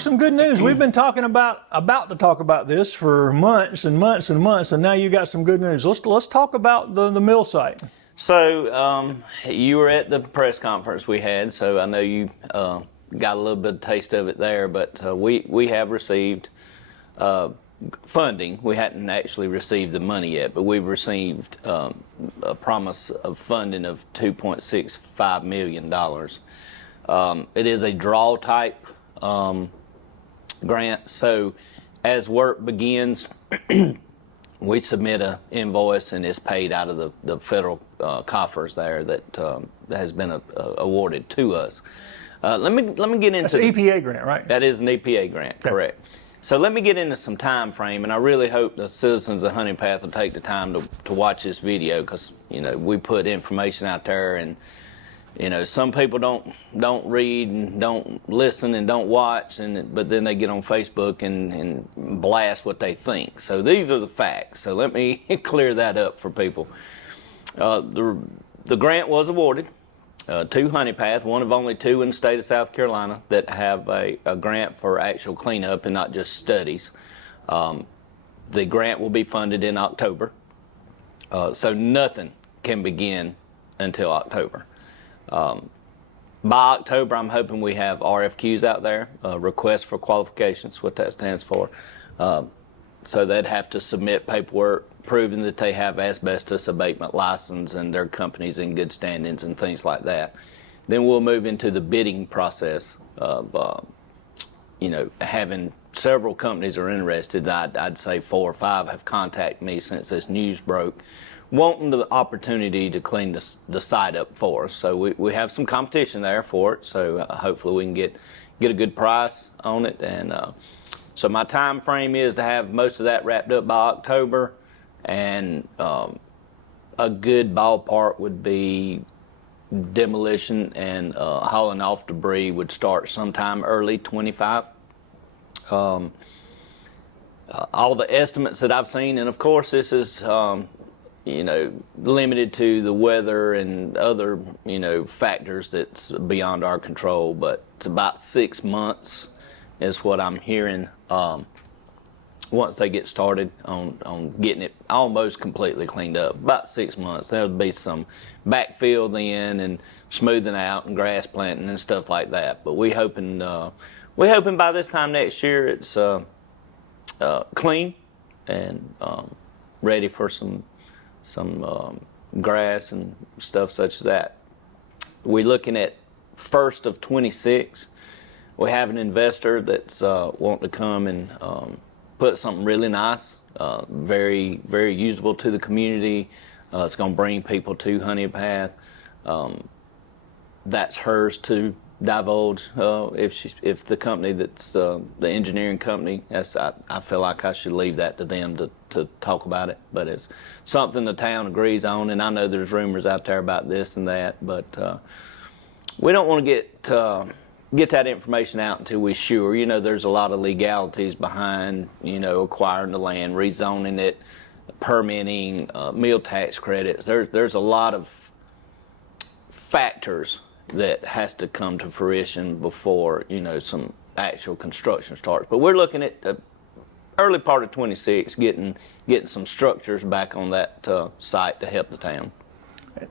with some good news. We've been talking about to talk about this for months and months and months, and now you got some good news. Let's talk about the mill site. So you were at the press conference we had, so I know you got a little bit of taste of it there. But we have received funding. We hadn't actually received the money yet, but we've received a promise of funding of $2.65 million. It is a draw type grant, so as work begins, we submit an invoice and it's paid out of the federal coffers there that has been awarded to us. Let me get into... That's an EPA grant, right? That is an EPA grant, okay. Correct. So let me get into some time frame, and I really hope the citizens of Honea Path will take the time to watch this video, because we put information out there, and some people don't read and don't listen and don't watch, but then they get on Facebook and blast what they think. So these are the facts. So let me clear that up for people. The grant was awarded to Honea Path, one of only two in the state of South Carolina that have a grant for actual cleanup and not just studies. The grant will be funded in October, so nothing can begin until October. By October, I'm hoping we have RFQs out there, requests for qualifications, what that stands for. So they'd have to submit paperwork proving that they have asbestos abatement license and their company's in good standings and things like that. Then we'll move into the bidding process of, having several companies are interested. I'd say 4 or 5 have contacted me since this news broke, wanting the opportunity to clean the site up for us. So we have some competition there for it, so hopefully we can get a good price on it. And so my time frame is to have most of that wrapped up by October, and a good ballpark would be demolition and hauling off debris would start sometime early 25. All the estimates that I've seen, and of course this is limited to the weather and other, factors that's beyond our control, but it's about 6 months is what I'm hearing, once they get started on getting it almost completely cleaned up. About 6 months. There'll be some backfill then and smoothing out and grass planting and stuff like that. But we're hoping by this time next year it's clean and ready for some grass and stuff such as that. We're looking at 1st of 26. We have an investor that's wanting to come and put something really nice, very, very usable to the community. It's going to bring people to Honea Path. That's hers to divulge. If the company that's the engineering company, I feel like I should leave that to them to talk about it. But it's something the town agrees on, and I know there's rumors out there about this and that, but we don't want to get that information out until we're sure. There's a lot of legalities behind, acquiring the land, rezoning it, permitting, meal tax credits. There's a lot of factors that has to come to fruition before, some actual construction starts. But we're looking at early part of 26, getting some structures back on that site to help the town.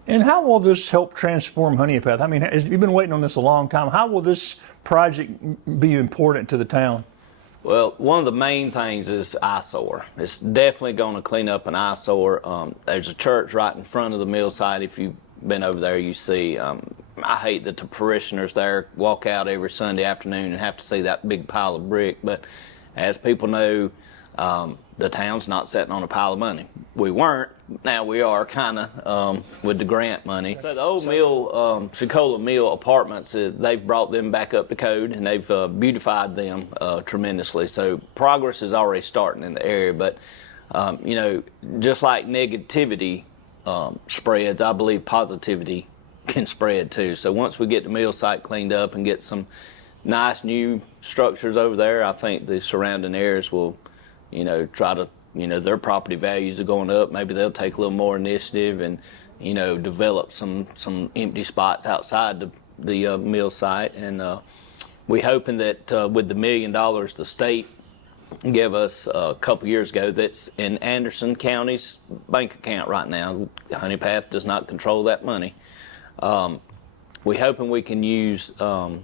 And how will this help transform Honea Path? I mean, you've been waiting on this a long time. How will this project be important to the town? Well, one of the main things is eyesore. It's definitely going to clean up an eyesore. There's a church right in front of the mill site. If you've been over there, you see. I hate that the parishioners there walk out every Sunday afternoon and have to see that big pile of brick. But as people know, the town's not sitting on a pile of money. We weren't. Now we are, kind of, with the grant money. So the old mill, Chiquola Mill apartments, they've brought them back up to code, and they've beautified them tremendously. So progress is already starting in the area. But, just like negativity spreads, I believe positivity can spread too. So once we get the mill site cleaned up and get some nice new structures over there, I think the surrounding areas will try to, their property values are going up. Maybe they'll take a little more initiative and, develop some empty spots outside the mill site. And we hoping that with the $1 million the state gave us a couple years ago, that's in Anderson County's bank account right now. Honea Path does not control that money. We hoping we can use that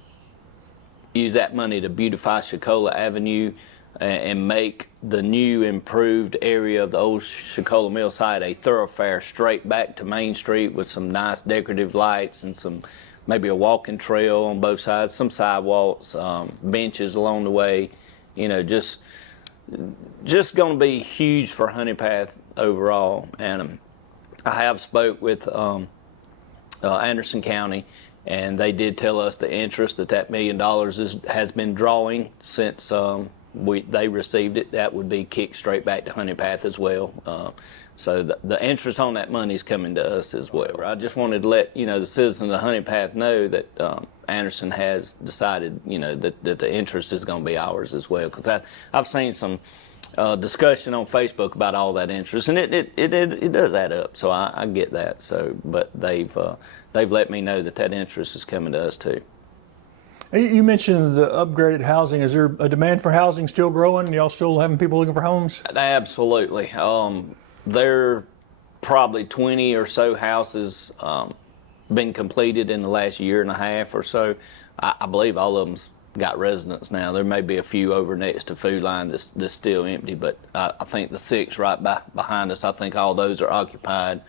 money to beautify Chiquola Avenue and make the new improved area of the old Chiquola Mill site a thoroughfare straight back to Main Street with some nice decorative lights and some maybe a walking trail on both sides, some sidewalks, benches along the way. You know, just going to be huge for Honea Path overall. And I have spoke with Anderson County, and they did tell us the interest that $1 million has been drawing since they received it. That would be kicked straight back to Honea Path as well. So the interest on that money is coming to us as well. I just wanted to let the citizens of Honea Path know that Anderson has decided that the interest is going to be ours as well, because I've seen some discussion on Facebook about all that interest, and it does add up. So I get that. So, but they've let me know that interest is coming to us too. You mentioned the upgraded housing. Is there a demand for housing still growing? Y'all still having people looking for homes? Absolutely. There are probably 20 or so houses been completed in the last year and a half or so. I believe all of them's got residents now. There may be a few over next to Food Line that's still empty, but I think the 6 right behind us, I think all those are occupied.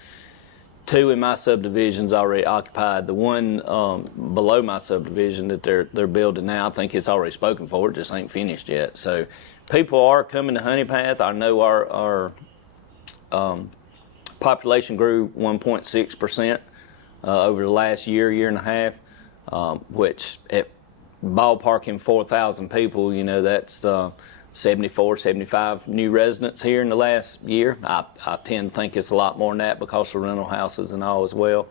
2 in my subdivision's already occupied. The one below my subdivision that they're building now, I think it's already spoken for. It just ain't finished yet. So people are coming to Honea Path. I know our population grew 1.6% over the last year and a half, which at ballparking 4,000 people, that's 74, 75 new residents here in the last year. I tend to think it's a lot more than that because of rental houses and all as well.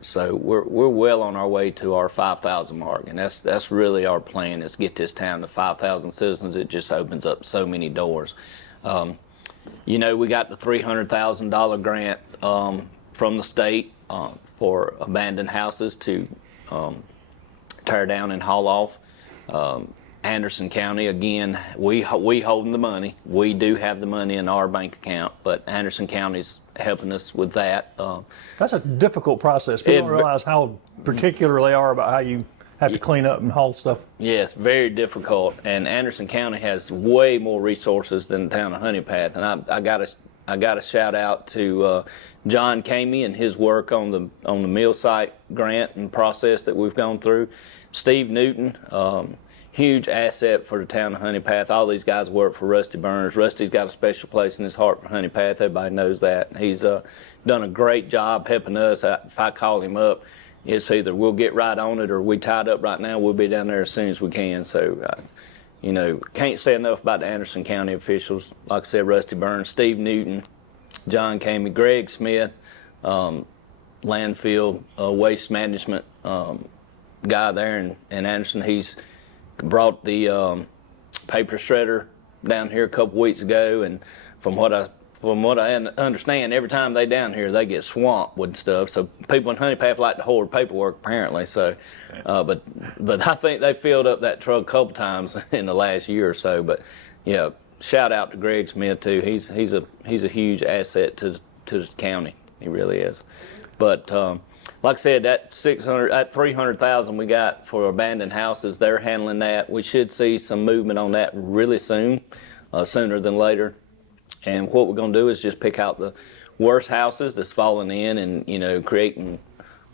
So we're well on our way to our 5,000 mark, and that's really our plan, is get this town to 5,000 citizens. It just opens up so many doors. We got the $300,000 grant from the state for abandoned houses to tear down and haul off. Anderson County, again, we holding the money. We do have the money in our bank account, but Anderson County's helping us with that. That's a difficult process. People don't realize how particular they are about how you have to clean up and haul stuff. Yes, very difficult. And Anderson County has way more resources than the town of Honea Path. And I got a shout out to John Kamey and his work on the mill site grant and process that we've gone through. Steve Newton. Huge asset for the town of Honea Path. All these guys work for Rusty Burns. Rusty's got a special place in his heart for Honea Path. Everybody knows that. He's done a great job helping us. If I call him up, it's either we'll get right on it or we tied up right now. We'll be down there as soon as we can. So, can't say enough about the Anderson County officials. Like I said, Rusty Burns, Steve Newton, John Kamey, Greg Smith, landfill waste management guy there in Anderson. He's brought the paper shredder down here a couple weeks ago, and from what I understand, every time they down here they get swamped with stuff. So people in Honea Path like to hoard paperwork apparently. So, but I think they filled up that truck a couple times in the last year or so. But yeah, shout out to Greg Smith too. He's a huge asset to the county. He really is. But like I said, that $300,000 we got for abandoned houses, they're handling that. We should see some movement on that really soon, sooner than later. And what we're going to do is just pick out the worst houses that's falling in and, creating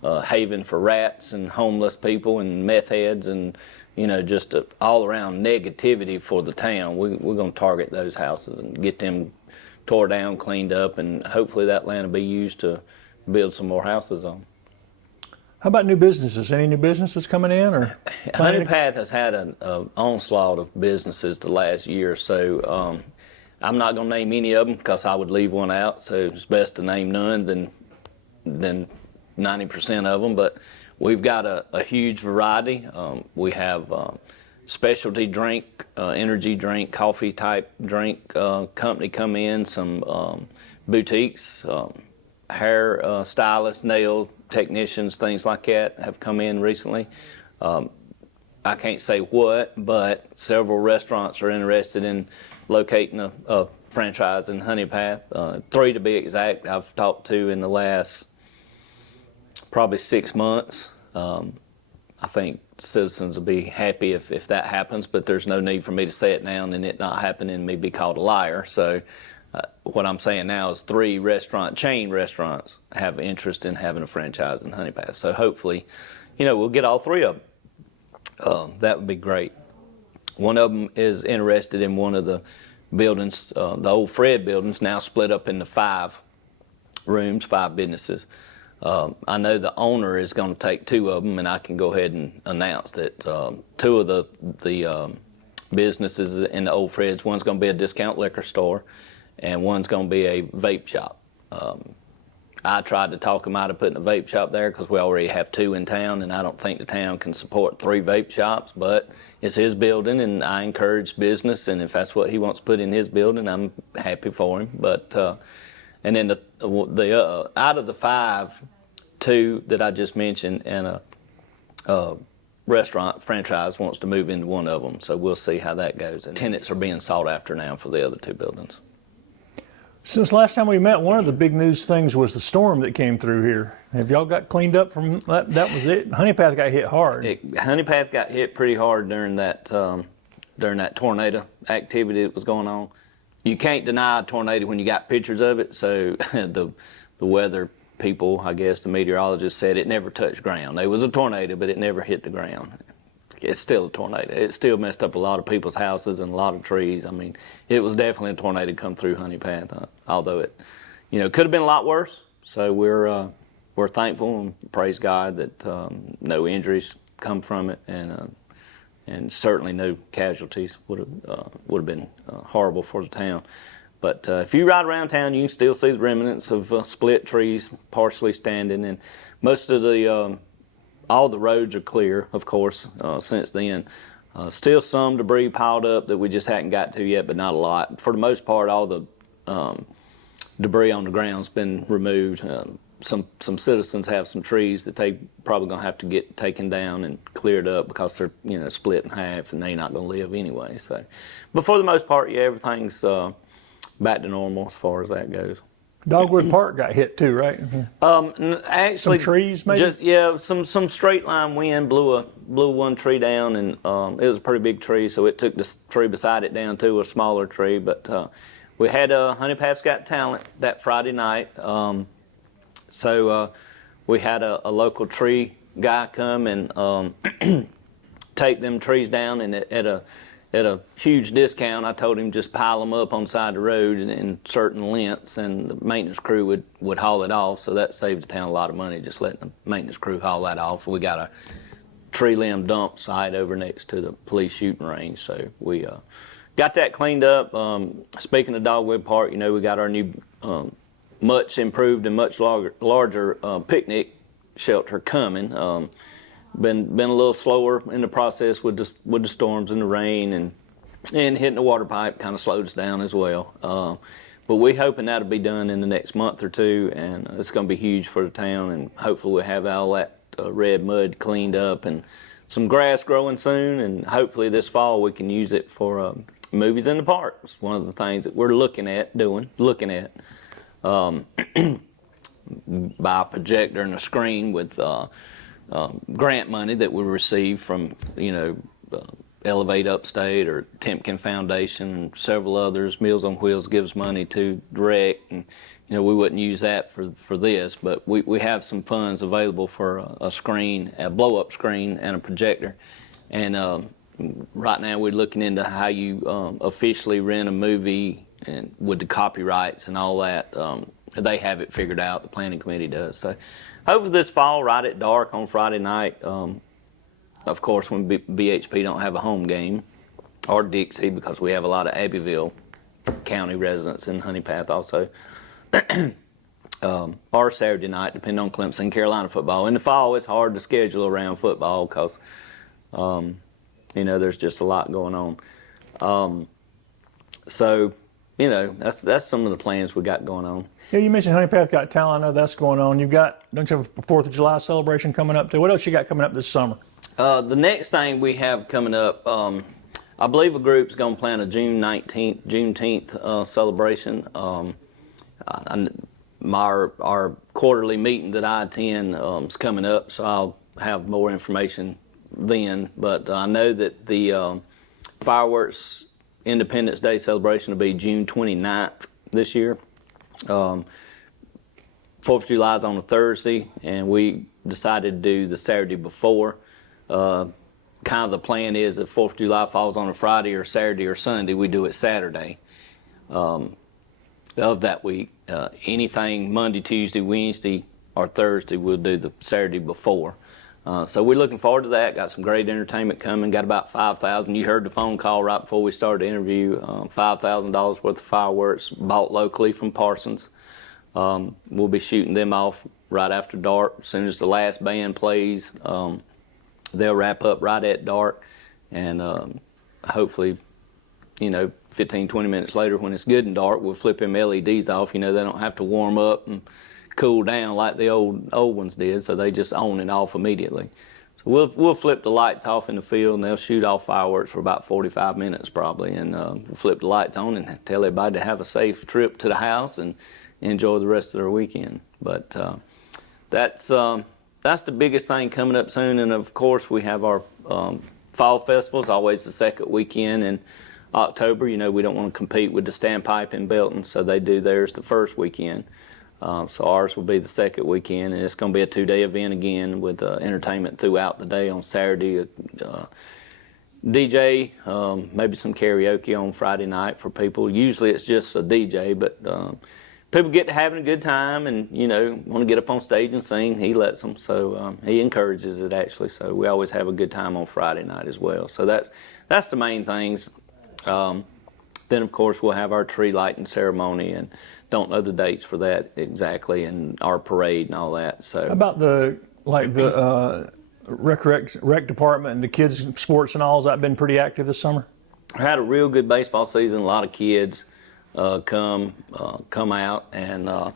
a haven for rats and homeless people and meth heads and, just all around negativity for the town. We're going to target those houses and get them tore down, cleaned up, and hopefully that land will be used to build some more houses on. How about new businesses? Any new businesses coming in? Or Honea Path has had an onslaught of businesses the last year or so. I'm not going to name any of them because I would leave one out, so it's best to name none than 90% of them. But we've got a huge variety. We have specialty drink, energy drink, coffee type drink company come in, some boutiques, hair stylists, nail technicians, things like that have come in recently. I can't say what, but several restaurants are interested in locating a franchise in Honea Path. 3 to be exact, I've talked to in the last probably 6 months. I think citizens will be happy if that happens, but there's no need for me to say it now and then it not happen and me be called a liar. So what I'm saying now is 3 chain restaurants have interest in having a franchise in Honea Path. So hopefully, we'll get all 3 of them. That would be great. One of them is interested in one of the buildings, the old Fred buildings, now split up into 5 rooms, 5 businesses. I know the owner is going to take 2 of them, and I can go ahead and announce that 2 of the businesses in the old Fred's, one's going to be a discount liquor store, and one's going to be a vape shop. I tried to talk him out of putting a vape shop there because we already have 2 in town, and I don't think the town can support 3 vape shops, but it's his building, and I encourage business, and if that's what he wants to put in his building, I'm happy for him. But and then the out of the 5, 2 that I just mentioned, and a restaurant franchise wants to move into one of them, so we'll see how that goes. And tenants are being sought after now for the other 2 buildings. Since last time we met, one of the big news things was the storm that came through here. Have y'all got cleaned up from that? That was it. Honea Path got hit hard. Honea Path got hit pretty hard during that tornado activity that was going on. You can't deny a tornado when you got pictures of it. So the weather people, I guess the meteorologists said it never touched ground. It was a tornado, but it never hit the ground. It's still a tornado. It still messed up a lot of people's houses and a lot of trees. I mean, it was definitely a tornado come through Honea Path, although it, could have been a lot worse. So we're thankful and praise God that no injuries come from it, and certainly no casualties. Would have been horrible for the town. But if you ride around town, you can still see the remnants of split trees partially standing, and most of all the roads are clear, of course, since then. Still some debris piled up that we just hadn't got to yet, but not a lot. For the most part, all the debris on the ground's been removed. Some citizens have some trees that they probably gonna have to get taken down and cleared up because they're split in half and they're not gonna live anyway. So, but for the most part, yeah, everything's back to normal as far as that goes. Dogwood Park got hit too, right? Actually, some trees maybe. Some straight line wind blew one tree down, and it was a pretty big tree, so it took the tree beside it down to a smaller tree. But we had Honea Path's Got Talent that Friday night. So we had a local tree guy come and take them trees down, and at a huge discount, I told him just pile them up on the side of the road in certain lengths, and the maintenance crew would haul it off. So that saved the town a lot of money, just letting the maintenance crew haul that off. We got a tree limb dump site over next to the police shooting range, so we got that cleaned up. Speaking of Dogwood Park, we got our new much improved and much larger picnic shelter coming. Been a little slower in the process with the storms and the rain, and hitting the water pipe kind of slowed us down as well. But we're hoping that'll be done in the next month or 2, and it's going to be huge for the town, and hopefully we'll have all that red mud cleaned up and some grass growing soon, and hopefully this fall we can use it for movies in the park. It's one of the things that we're looking at by a projector and a screen with grant money that we receive from Elevate Upstate or Temkin Foundation and several others. Meals on Wheels gives money to direct, and we wouldn't use that for this, but we have some funds available for a screen, a blow-up screen, and a projector. And right now we're looking into how you officially rent a movie and with the copyrights and all that. They have it figured out. The planning committee does. So hopefully this fall, right at dark on Friday night, of course when BHP don't have a home game, or Dixie, because we have a lot of Abbeville County residents in Honea Path also, or Saturday night, depending on Clemson, Carolina football. In the fall, it's hard to schedule around football because, there's just a lot going on. So, that's some of the plans we got going on. Yeah, you mentioned Honea Path Got Talent. I know that's going on. Don't you have a 4th of July celebration coming up too? What else you got coming up this summer? The next thing we have coming up, I believe a group's going to plan a Juneteenth celebration. Our quarterly meeting that I attend is coming up, so I'll have more information then. But I know that the fireworks Independence Day celebration will be June 29th this year. 4th of July is on a Thursday, and we decided to do the Saturday before. Kind of the plan is if 4th of July falls on a Friday or Saturday or Sunday, we do it Saturday of that week. Anything Monday, Tuesday, Wednesday, or Thursday, we'll do the Saturday before. So we're looking forward to that. Got some great entertainment coming. Got about 5,000. You heard the phone call right before we started the interview. $5,000 worth of fireworks bought locally from Parsons. We'll be shooting them off right after dark. As soon as the last band plays, they'll wrap up right at dark. And hopefully, 15, 20 minutes later when it's good and dark, we'll flip them LEDs off. They don't have to warm up and cool down like the old ones did, so they just on and off immediately. So we'll flip the lights off in the field, and they'll shoot off fireworks for about 45 minutes probably, and we'll flip the lights on and tell everybody to have a safe trip to the house and enjoy the rest of their weekend. But that's the biggest thing coming up soon, and of course we have our fall festival. It's always the second weekend in October. We don't want to compete with the Standpipe in Belton, so they do theirs the first weekend. So ours will be the second weekend, and it's going to be a 2-day event again with entertainment throughout the day on Saturday, DJ, maybe some karaoke on Friday night for people. Usually it's just a DJ, but people get to having a good time and, want to get up on stage and sing. He lets them, so he encourages it actually. So we always have a good time on Friday night as well. So that's the main things. Then, of course, we'll have our tree lighting ceremony, and don't know the dates for that exactly, and our parade and all that. So, how about the rec department and the kids' sports and all? Has that been pretty active this summer? I had a real good baseball season. A lot of kids come out, and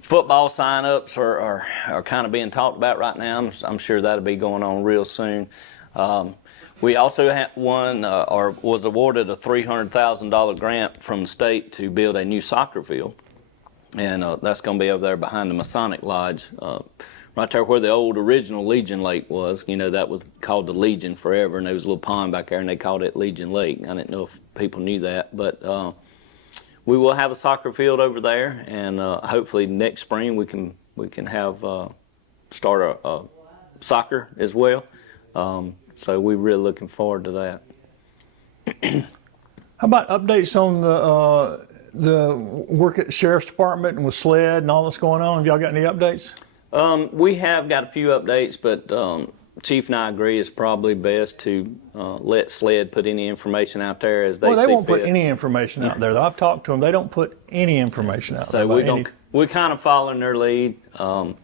football sign-ups are kind of being talked about right now. I'm sure that'll be going on real soon. We also was awarded a $300,000 grant from the state to build a new soccer field, and that's going to be over there behind the Masonic Lodge, right there where the old original Legion Lake was. That was called the Legion forever, and there was a little pond back there, and they called it Legion Lake. I didn't know if people knew that, but we will have a soccer field over there, and hopefully next spring we can have start a soccer as well. So we're really looking forward to that. How about updates on the work at the Sheriff's Department and with SLED and all that's going on? Have y'all got any updates? We have got a few updates, but Chief and I agree it's probably best to let SLED put any information out there as they see fit. Well, they won't put any information out there, though. I've talked to them. They don't put any information out there. So we're kind of following their lead.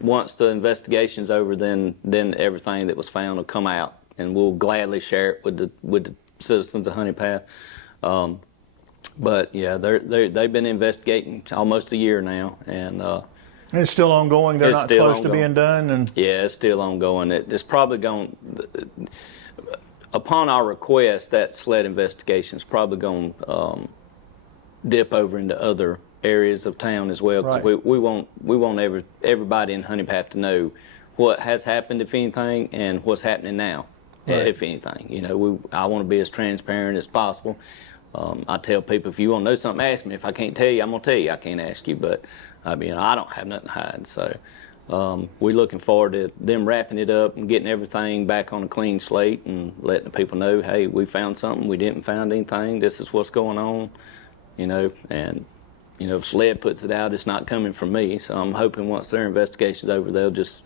Once the investigation's over, then everything that was found will come out, and we'll gladly share it with the citizens of Honea Path. But yeah, they've been investigating almost a year now, and it's still ongoing. They're not close to being done, and yeah, it's still ongoing. It's probably going. Upon our request, that SLED investigation is probably going to dip over into other areas of town as well. Because right. we want everybody in Honea Path to know what has happened, if anything, and what's happening now. Right. If anything, I want to be as transparent as possible. I tell people, if you want to know something, ask me. If I can't tell you, I'm going to tell you. I can't ask you, but I don't have nothing to hide. So we're looking forward to them wrapping it up and getting everything back on a clean slate and letting the people know, hey, we found something, we didn't find anything, this is what's going on, and if SLED puts it out, it's not coming from me. So I'm hoping once their investigation's over, they'll just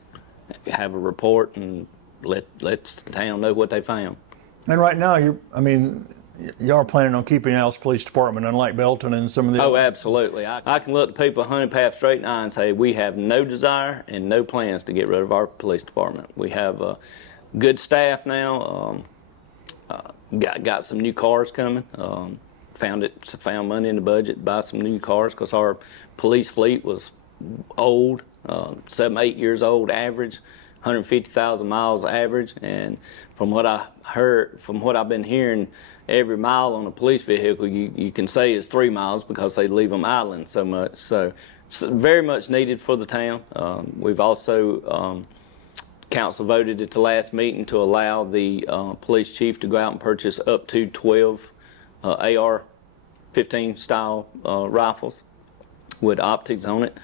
have a report and let the town know what they found. And right now, y'all are planning on keeping Alice Police Department, unlike Belton and some of the. Oh, absolutely. I can look the people of Honea Path straight in the eye and say we have no desire and no plans to get rid of our police department. We have a good staff now. Got some new cars coming. Found money in the budget to buy some new cars because our police fleet was old, 7-8 years old average. 150,000 miles average, and from what I heard, from what I've been hearing, every mile on a police vehicle you can say is 3 miles because they leave them idling so much. So it's very much needed for the town. We've also council voted at the last meeting to allow the police chief to go out and purchase up to 12 AR-15 style rifles with optics on it.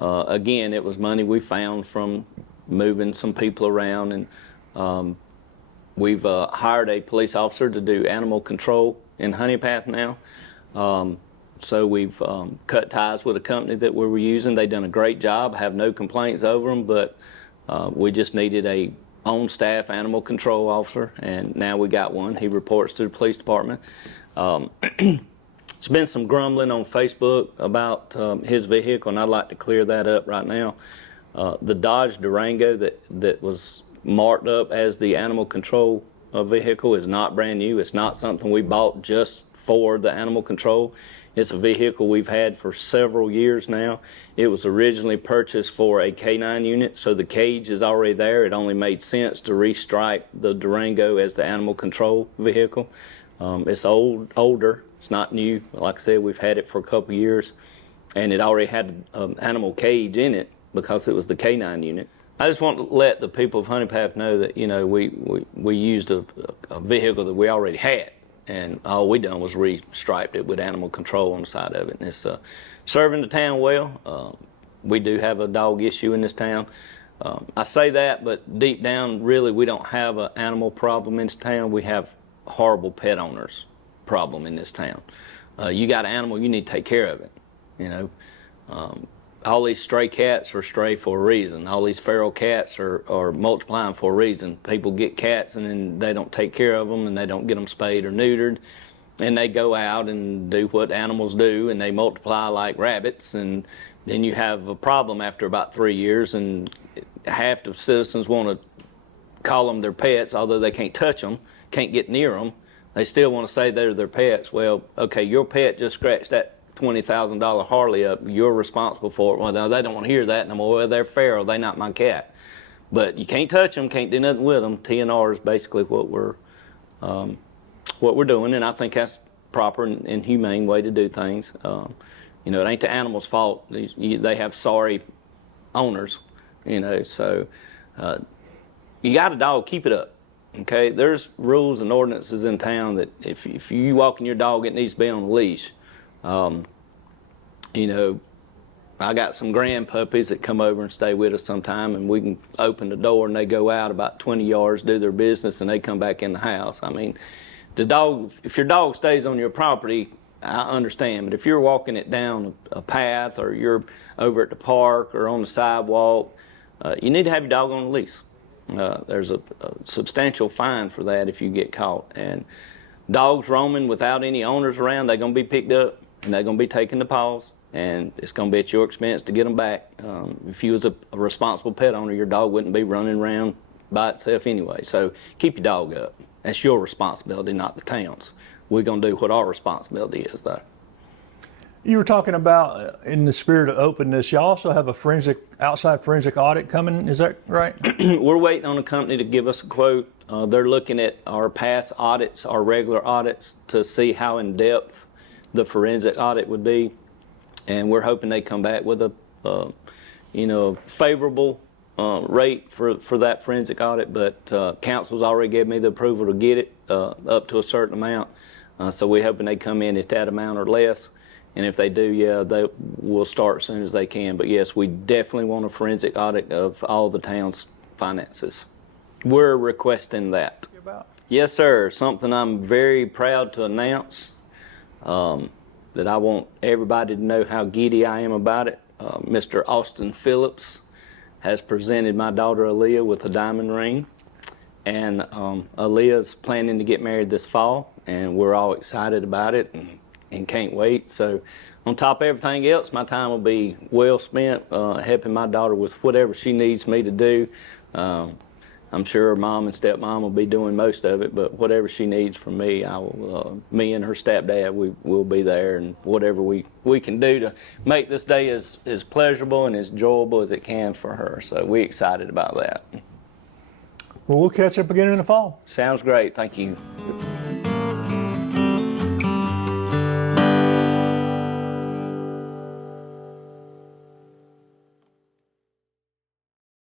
Again, it was money we found from moving some people around, and we've hired a police officer to do animal control in Honea Path now. So we've cut ties with a company that we were using. They've done a great job. I have no complaints over them, but we just needed a on-staff animal control officer, and now we got one. He reports to the police department. There's been some grumbling on Facebook about his vehicle, and I'd like to clear that up right now. The Dodge Durango that was marked up as the animal control vehicle is not brand new. It's not something we bought just for the animal control. It's a vehicle we've had for several years now. It was originally purchased for a K9 unit, so the cage is already there. It only made sense to restripe the Durango as the animal control vehicle. It's older. It's not new. Like I said, we've had it for a couple years, and it already had an animal cage in it because it was the K9 unit. I just want to let the people of Honea Path know that, you know, we used a vehicle that we already had, and all we done was restriped it with animal control on the side of it. And it's serving the town well. We do have a dog issue in this town. I say that, but deep down, really, we don't have an animal problem in this town. We have horrible pet owners problem in this town. You got an animal, you need to take care of it. You know, all these stray cats are stray for a reason. All these feral cats are multiplying for a reason. People get cats and then they don't take care of them, and they don't get them spayed or neutered, and they go out and do what animals do, and they multiply like rabbits, and then you have a problem after about 3 years, and half the citizens want to call them their pets, although they can't touch them, can't get near them. They still want to say they're their pets. Well, okay, your pet just scratched that $20,000 Harley up. You're responsible for it. Well, no, they don't want to hear that no more. Well, they're feral. They're not my cat. But you can't touch them, can't do nothing with them. TNR is basically what we're doing, and I think that's proper and humane way to do things. You know, it ain't the animal's fault. They have sorry owners, you know. So you got a dog, keep it up. Okay, there's rules and ordinances in town that if you walking your dog, it needs to be on a leash. You know, I got some grand puppies that come over and stay with us sometime, and we can open the door and they go out about 20 yards, do their business, and they come back in the house. I mean, the dog, if your dog stays on your property, I understand, but if you're walking it down a path, or you're over at the park or on the sidewalk, you need to have your dog on a leash. There's a substantial fine for that if you get caught. And dogs roaming without any owners around, they're going to be picked up and they're going to be taken to paws, and it's going to be at your expense to get them back. If you was a responsible pet owner, your dog wouldn't be running around by itself anyway. So keep your dog up. That's your responsibility, not the town's. We're going to do what our responsibility is, though. You were talking about, in the spirit of openness, you also have a outside forensic audit coming, is that right? We're waiting on a company to give us a quote. They're looking at our past audits, our regular audits, to see how in depth the forensic audit would be. And we're hoping they come back with a favorable rate for that forensic audit, but council's already gave me the approval to get it up to a certain amount. So we're hoping they come in at that amount or less. And if they do, yeah, they will start as soon as they can. But yes, we definitely want a forensic audit of all the town's finances. We're requesting that. Yes, sir. Something I'm very proud to announce, that I want everybody to know how giddy I am about it. Mr. Austin Phillips has presented my daughter Aaliyah with a diamond ring. And Aaliyah's planning to get married this fall, and we're all excited about it and can't wait. So on top of everything else, my time will be well spent helping my daughter with whatever she needs me to do. I'm sure mom and stepmom will be doing most of it, but whatever she needs from me, me and her stepdad, we will be there, and whatever we can do to make this day as pleasurable and as enjoyable as it can for her. So we're excited about that. Well, we'll catch up again in the fall. Sounds great. Thank you.